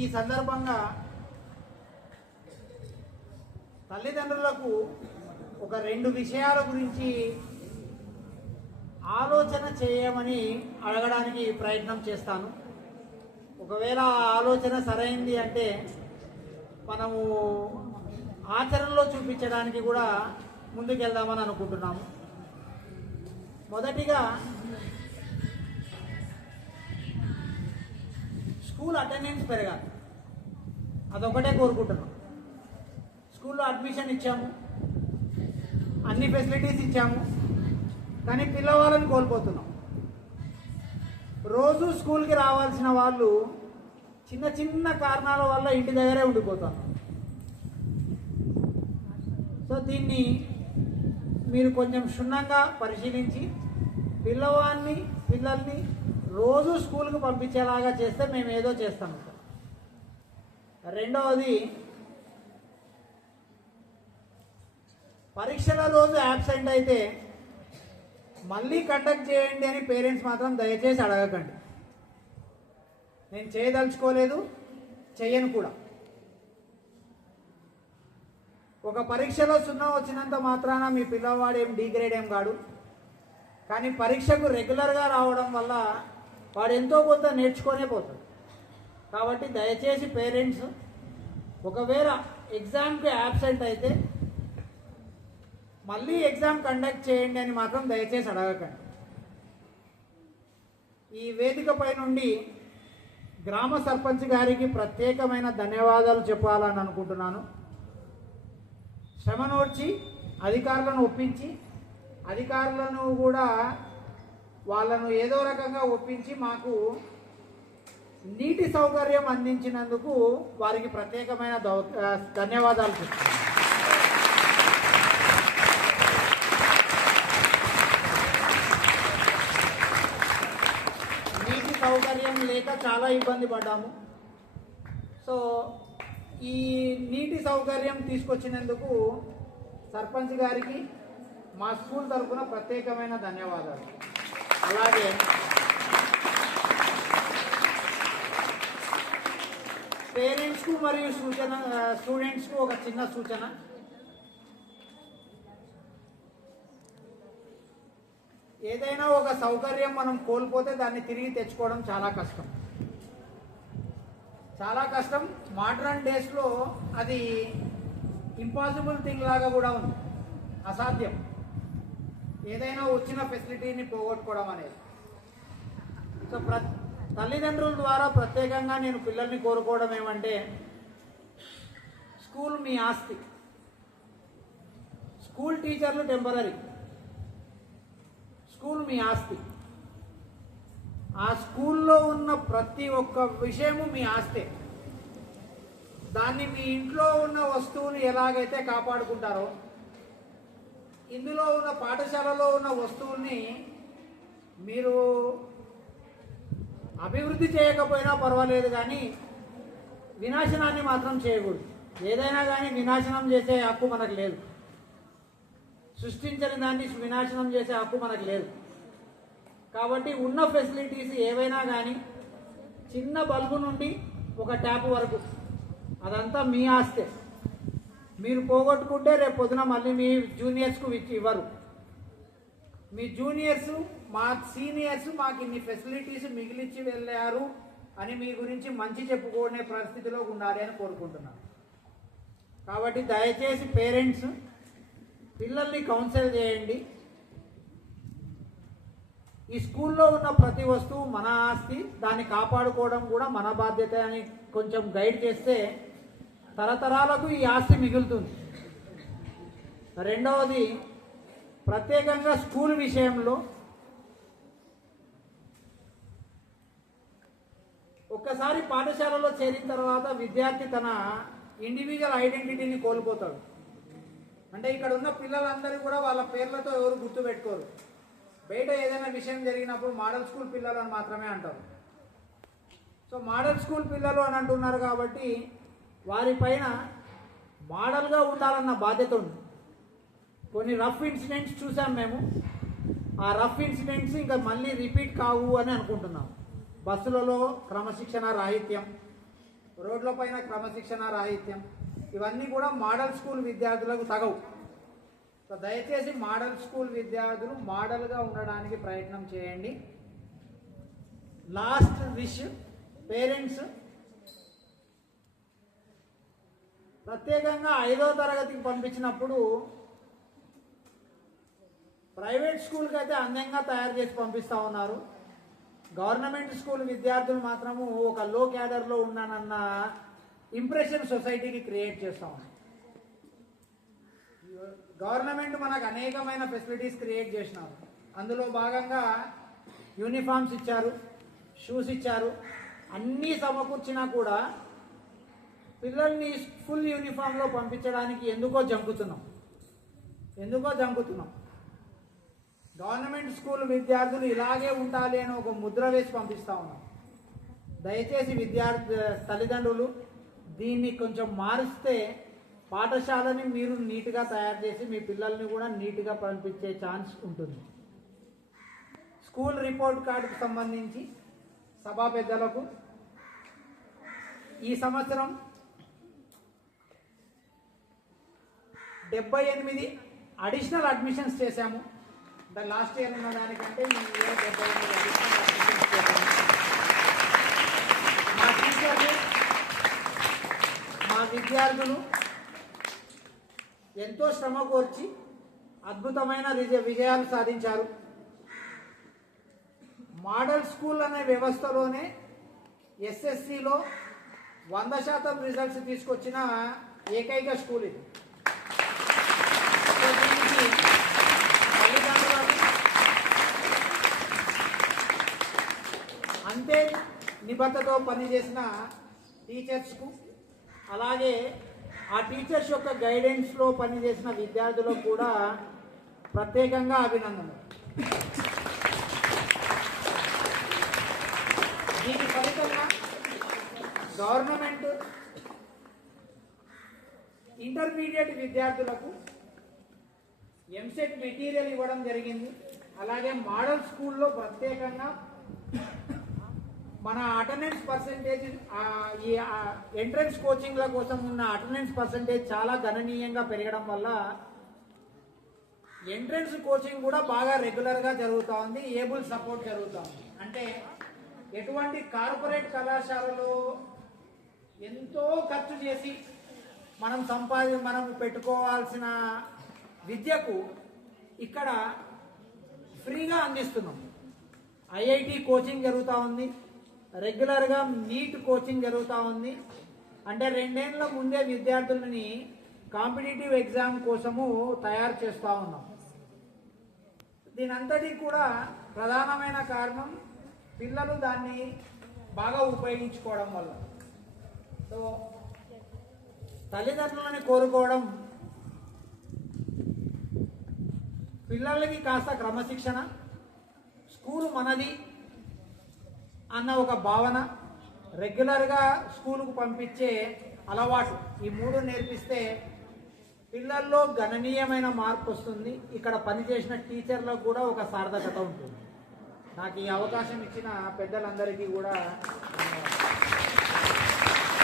ఈ సందర్భంగా తల్లిదండ్రులకు ఒక 2 విషయాల గురించి ఆలోచన చేయమని అడగడానికి ప్రయత్నం చేస్తాను. ఒకవేళ ఆ ఆలోచన సరైంది అంటే మనము ఆచరణలో చూపించడానికి కూడా ముందుకెళ్దామని అనుకుంటున్నాము. మొదటిగా స్కూల్ అటెండెన్స్ పెరగాలి, అదొకటే కోరుకుంటున్నాం. స్కూల్లో అడ్మిషన్ ఇచ్చాము, అన్ని ఫెసిలిటీస్ ఇచ్చాము, కానీ పిల్లవాళ్ళని కోల్పోతున్నాం. రోజు స్కూల్కి రావాల్సిన వాళ్ళు చిన్న చిన్న కారణాల వల్ల ఇంటి దగ్గరే ఉండిపోతారు. సో దీన్ని మీరు కొంచెం క్షుణ్ణంగా పరిశీలించి పిల్లల్ని రోజు స్కూల్కి పంపించేలాగా చేస్తే మేము ఏదో చేస్తాం. రెండవది, పరీక్షల రోజు యాబ్సెంట్ అయితే మళ్ళీ కండక్ట్ చేయండి అని పేరెంట్స్ మాత్రం దయచేసి అడగకండి. నేను చేయదలుచుకోలేదు, చెయ్యను కూడా. ఒక పరీక్షలో 0 వచ్చినంత మాత్రాన మీ పిల్లవాడు ఏం డిగ్రేడ్ ఏం కాడు. కానీ పరీక్షకు రెగ్యులర్గా రావడం వల్ల వాడు ఎంతో కొంత నేర్చుకొనే పోతాడు. కాబట్టి దయచేసి పేరెంట్స్ ఒకవేళ ఎగ్జామ్కి యాబ్సెంట్ అయితే మళ్ళీ ఎగ్జామ్ కండక్ట్ చేయండి అని మాత్రం దయచేసి అడగకండి. ఈ వేదికపై నుండి గ్రామ సర్పంచ్ గారికి ప్రత్యేకమైన ధన్యవాదాలు చెప్పాలని అనుకుంటున్నాను. శ్రమనోడ్చి అధికారులను ఒప్పించి, అధికారులను కూడా వాళ్ళను ఏదో రకంగా ఒప్పించి మాకు నీటి సౌకర్యం అందించినందుకు వారికి ప్రత్యేకమైన ధన్యవాదాలు చెప్తున్నాను. నీటి సౌకర్యం లేక చాలా ఇబ్బంది పడ్డాము. సో ఈ నీటి సౌకర్యం తీసుకొచ్చినందుకు సర్పంచ్ గారికి మా స్కూల్ తరఫున ప్రత్యేకమైన ధన్యవాదాలు. అలాగే పేరెంట్స్కు మరియు స్టూడెంట్స్కు ఒక చిన్న సూచన. ఏదైనా ఒక సౌకర్యం మనం కోల్పోతే దాన్ని తిరిగి తెచ్చుకోవడం చాలా కష్టం. మోడర్న్ డేస్లో అది ఇంపాసిబుల్ థింగ్ లాగా కూడా ఉంది, అసాధ్యం. ఏదైనా వచ్చిన ఫెసిలిటీని పోగొట్టుకోవడం అనేది. సో తల్లిదండ్రుల ద్వారా ప్రత్యేకంగా నేను పిల్లల్ని కోరుకోవడం ఏమంటే, స్కూల్ మీ ఆస్తి. స్కూల్ టీచర్లు టెంపరరీ, స్కూల్ మీ ఆస్తి. ఆ స్కూల్లో ఉన్న ప్రతి ఒక్క విషయము మీ ఆస్తే. దాన్ని మీ ఇంట్లో ఉన్న వస్తువుని ఎలాగైతే కాపాడుకుంటారో, ఇందులో ఉన్న పాఠశాలలో ఉన్న వస్తువుల్ని మీరు అభివృద్ధి చేయకపోయినా పర్వాలేదు, కానీ వినాశనాన్ని మాత్రం చేయకూడదు. ఏదైనా కానీ వినాశనం చేసే హక్కు మనకు లేదు. సృష్టించని దాన్ని వినాశనం చేసే హక్కు మనకు లేదు. కాబట్టి ఉన్న ఫెసిలిటీస్ ఏవైనా కానీ, చిన్న బల్బు నుండి ఒక ట్యాప్ వరకు అదంతా మీ ఆస్తే. మీరు పోగొట్టుకుంటే రేపు పొద్దున మళ్ళీ మీ జూనియర్స్కు ఇవ్వరు. మీ జూనియర్స్, మా సీనియర్స్ మాకు ఇన్ని ఫెసిలిటీస్ మిగిలిచ్చి వెళ్ళారు అని మీ గురించి మంచి చెప్పుకునే పరిస్థితిలో ఉండాలి అని కోరుకుంటున్నాను. కాబట్టి దయచేసి పేరెంట్స్ పిల్లల్ని కౌన్సిల్ చేయండి. ఈ స్కూల్లో ఉన్న ప్రతి వస్తువు మన ఆస్తి, దాన్ని కాపాడుకోవడం కూడా మన బాధ్యత అని కొంచెం గైడ్ చేస్తే తరతరాలకు ఈ ఆస్తి మిగులుతుంది. రెండవది, ప్రత్యేకంగా స్కూల్ విషయంలో ఒక్కసారి పాఠశాలలో చేరిన తర్వాత విద్యార్థి తన ఇండివిజువల్ ఐడెంటిటీని కోల్పోతాడు. అంటే ఇక్కడ ఉన్న పిల్లలందరూ కూడా వాళ్ళ పేర్లతో ఎవరు గుర్తుపెట్టుకోరు. బయట ఏదైనా విషయం జరిగినప్పుడు మోడల్ స్కూల్ పిల్లలు అని మాత్రమే అంటారు. సో మోడల్ స్కూల్ పిల్లలు అని అంటున్నారు కాబట్టి వారిపైన మోడల్గా ఉండాలన్న బాధ్యత ఉంది. కొన్ని రఫ్ ఇన్సిడెంట్స్ చూసాం మేము. ఆ రఫ్ ఇన్సిడెంట్స్ ఇంకా మళ్ళీ రిపీట్ కావు అని అనుకుంటున్నాం. బస్సులలో క్రమశిక్షణ రాహిత్యం, రోడ్ల పైన క్రమశిక్షణ రాహిత్యం, ఇవన్నీ కూడా మోడల్ స్కూల్ విద్యార్థులకు తగవు. సో దయచేసి మోడల్ స్కూల్ విద్యార్థులు మోడల్గా ఉండడానికి ప్రయత్నం చేయండి. లాస్ట్ విష్, పేరెంట్స్ ప్రత్యేకంగా 5వ తరగతికి పంపించినప్పుడు ప్రైవేట్ స్కూల్కి అయితే అందంగా తయారు చేసి పంపిస్తూ ఉన్నారు. గవర్నమెంట్ స్కూల్ విద్యార్థులు మాత్రము ఒక లో క్యాడర్లో ఉన్నానన్న ఇంప్రెషన్ సొసైటీకి క్రియేట్ చేస్తూ ఉన్నారు. గవర్నమెంట్ మనకు అనేకమైన ఫెసిలిటీస్ క్రియేట్ చేసినారు. అందులో భాగంగా యూనిఫామ్స్ ఇచ్చారు, షూస్ ఇచ్చారు. అన్నీ సమకూర్చినా కూడా పిల్లల్ని ఫుల్ యూనిఫామ్లో పంపించడానికి ఎందుకో జంకుతున్నాం. గవర్నమెంట్ స్కూల్ విద్యార్థులు ఇలాగే ఉండాలి అని ఒక ముద్ర వేసి పంపిస్తూ ఉన్నాం. దయచేసి తల్లిదండ్రులు దీన్ని కొంచెం మారిస్తే పాఠశాలని మీరు నీట్గా తయారు చేసి మీ పిల్లల్ని కూడా నీట్గా పంపించే ఛాన్స్ ఉంటుంది. స్కూల్ రిపోర్ట్ కార్డుకు సంబంధించి సభా పెద్దలకు ఈ సంవత్సరం 78 అడిషనల్ అడ్మిషన్స్ చేశాము. లాస్ట్ ఇయర్ ఉన్న దానికంటే ఈ ఇయర్ 78 అడిషనల్ అడ్మిషన్స్ చేశాము. మా టీచర్లు, మా విద్యార్థులు ఎంతో శ్రమ కోర్చి అద్భుతమైన విజయాలు సాధించారు. మోడల్ స్కూల్ అనే వ్యవస్థలోనే ఎస్ఎస్సిలో 100% రిజల్ట్స్ తీసుకొచ్చిన ఏకైక స్కూల్ ఇది. దీనికి తల్లిదండ్రులకు అంతే నిబద్ధతతో పనిచేసిన టీచర్స్కు, అలాగే ఆ టీచర్స్ యొక్క గైడెన్స్లో పనిచేసిన విద్యార్థులకు కూడా ప్రత్యేకంగా అభినందనలు. దీని ఫలితంగా గవర్నమెంట్ ఇంటర్మీడియట్ విద్యార్థులకు ఎంసెట్ మెటీరియల్ ఇవ్వడం జరిగింది. అలాగే మోడల్ స్కూల్లో ప్రత్యేకంగా మన అటెండెన్స్ పర్సెంటేజ్, ఈ ఎంట్రన్స్ కోచింగ్ల కోసం ఉన్న అటెండెన్స్ పర్సెంటేజ్ చాలా గణనీయంగా పెరగడం వల్ల ఎంట్రన్స్ కోచింగ్ కూడా బాగా రెగ్యులర్గా జరుగుతూ ఉంది. ఏబుల్ సపోర్ట్ జరుగుతూ ఉంది. అంటే ఎటువంటి కార్పొరేట్ కళాశాలలో ఎంతో ఖర్చు చేసి మనం పెట్టుకోవాల్సిన విద్యకు ఇక్కడ ఫ్రీగా అందిస్తున్నాం. ఐఐటి కోచింగ్ జరుగుతూ ఉంది, రెగ్యులర్గా నీట్ కోచింగ్ జరుగుతూ ఉంది. అంటే 2 ఏళ్ల ముందే విద్యార్థులని కాంపిటేటివ్ ఎగ్జామ్ కోసము తయారు చేస్తూ ఉన్నాం. దీనంతటికీ కూడా ప్రధానమైన కారణం పిల్లలు దాన్ని బాగా ఉపయోగించుకోవడం వల్ల. సో తల్లిదండ్రులని కోరుకోవడం, పిల్లలకి కాస్త క్రమశిక్షణ, స్కూలు మనది అన్న ఒక భావన, రెగ్యులర్గా స్కూలుకు పంపించే అలవాటు, ఈ 3 నేర్పిస్తే పిల్లల్లో గణనీయమైన మార్పు వస్తుంది. ఇక్కడ పనిచేసిన టీచర్లకు కూడా ఒక సార్థకత ఉంటుంది. నాకు ఈ అవకాశం ఇచ్చిన పెద్దలందరికీ కూడా